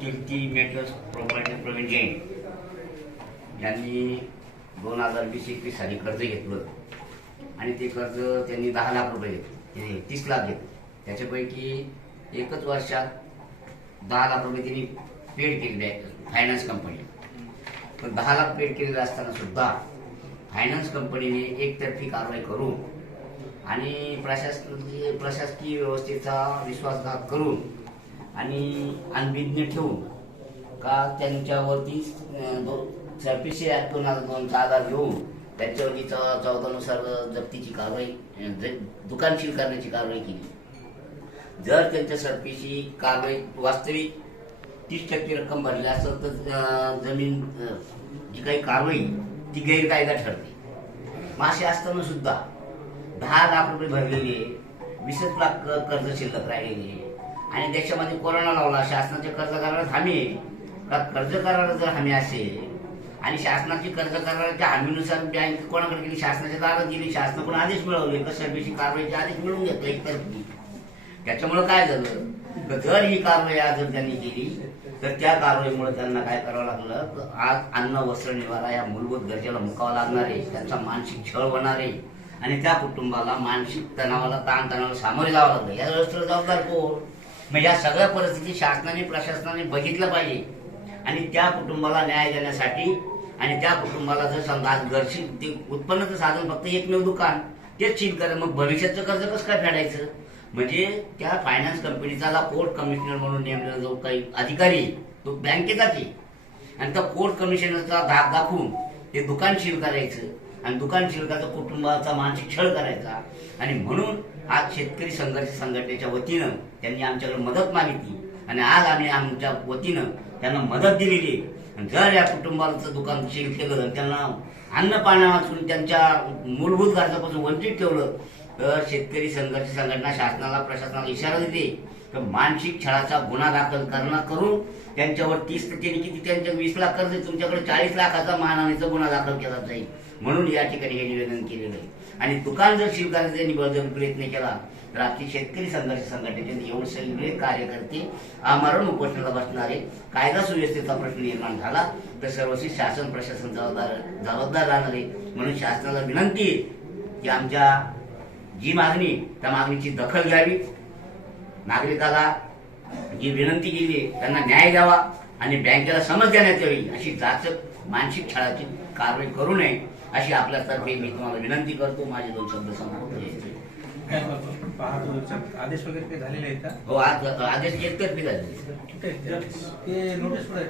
कीर्ती मेटर्स प्रॉपर्टी प्रवीण जैन यांनी दोन हजार वीस एकवीस साली कर्ज घेतलं आणि ते कर्ज त्यांनी दहा लाख रुपये घेतले. तीस लाख घेतले. त्याच्यापैकी एकच वर्षात दहा लाख रुपये त्यांनी पेड केलेले आहेत फायनान्स कंपनी पण दहा लाख पेड केलेले असताना सुद्धा फायनान्स कंपनीने एकतर्फी कारवाई करून आणि प्रशासकीय प्रशासकीय व्यवस्थेचा विश्वासघात करून आणि अनभिज्ञ ठेवून का त्यांच्यावरती अं, दो- सरपिसे ऍक्ट दोन हजार दोनचा आधार घेऊन त्यांच्यावरती चौ- चौदानुसार जप्तीची कारवाई दुकानशील ज- करण्याची कारवाई केली. जर त्यांच्या सरपीची कारवाई वास्तविक तीस टक्के रक्कम भरली असेल तर जमीन जी काही कारवाई ती गैरकायदा ठरते. मासे असताना सुद्धा दहा लाख रुपये भरलेले वीसच लाख कर्ज शिल्लक राहिलेले आणि त्याच्यामध्ये कोरोना लावला. शासनाच्या कर्ज करारात हमी आहे. का कर्ज करार जर हमी असेल आणि शासनाची कर्ज कराराच्या हमीनुसार बँक कोणाकडे गेली? शासनाच्या दारात गेली. शासनाकडून आदेश मिळवले. तर सर्वेची कारवाईचे आदेश मिळवून घेतलं एकतर्फी. त्याच्यामुळे काय झालं? जर ही कारवाई आज जर त्यांनी केली तर त्या कारवाईमुळे त्यांना काय करावं लागलं? तर आज अन्न वस्त्र निवारा या मूलभूत गरजेला मुकावं लागणार आहे. त्यांचा मानसिक छळ होणार आहे. आणि त्या कुटुंबाला मानसिक तणावाला ताणतणावाला सामोरे जावं लागलं. या व्यवस्थेला जबाबदार कोण? मग या सगळ्या परिस्थिती शासनाने प्रशासनाने बघितलं पाहिजे. आणि त्या कुटुंबाला न्याय देण्यासाठी आणि त्या कुटुंबाला जर समजा आज घरची ते उत्पन्नाचं साधन फक्त एकमेव दुकान तेच चीन करा. मग भविष्याचं कर्ज कसं काय फेडायचं? म्हणजे त्या फायनान्स कंपनीचा जो कोर्ट कमिशनर म्हणून नेमलेला जो काही अधिकारी तो बँकेचाच आहे. आणि त्या कोर्ट कमिशनरचा धाक दाखवून ते दुकान सील करायचं. आणि दुकान शिल्काचा कुटुंबाचा मानसिक छळ करायचा. आणि म्हणून आज शेतकरी संघर्ष संघटनेच्या वतीनं त्यांनी आमच्याकडे मदत मागितली. आणि आज आम्ही आमच्या वतीनं त्यांना मदत दिलेली आहे. जर या कुटुंबाचं दुकान सील केलं त्यांना अन्न वाचून त्यांच्या मूलभूत गरजापासून वंचित ठेवलं तर शेतकरी संघर्ष संघटना शासनाला प्रशासनाला इशारा देते. तर मानसिक छळाचा गुन्हा दाखल करणं करून त्यांच्यावर तीस टक्के किती त्यांच्या वीस लाख कर्ज तुमच्याकडे चाळीस लाखाचा मानहानीचा गुन्हा दाखल केला जाईल. म्हणून या ठिकाणी हे निवेदन केलेलं आहे. आणि दुकान जर सील करायचा त्यांनी प्रयत्न केला तर आपली शेतकरी संघर्ष संघटनेचे येऊन सगळे कार्यकर्ते आमरण उपोषणाला बसणारे कायदा सुव्यवस्थेचा प्रश्न निर्माण झाला तर सर्वस्वी शासन प्रशासन जबाबदार जबाबदार राहणार आहे. म्हणून शासनाला विनंती आहे की आमच्या जी मागणी त्या मागणीची दखल घ्यावी. नागरिकाला जी विनंती केली त्यांना न्याय द्यावा आणि बँकेला समज देण्यात यावी अशी जाचक मानसिक छळाची कारवाई करू नये अशी आपल्यातर्फे मी तुम्हाला विनंती करतो. माझे दोन शब्द संपवतो काय करतो? पाहतो याच्यात आदेश वगैरे काही झालेले आहेत का? हो आज आदेश एकतर्फी झाले ते? नोटीस आहे?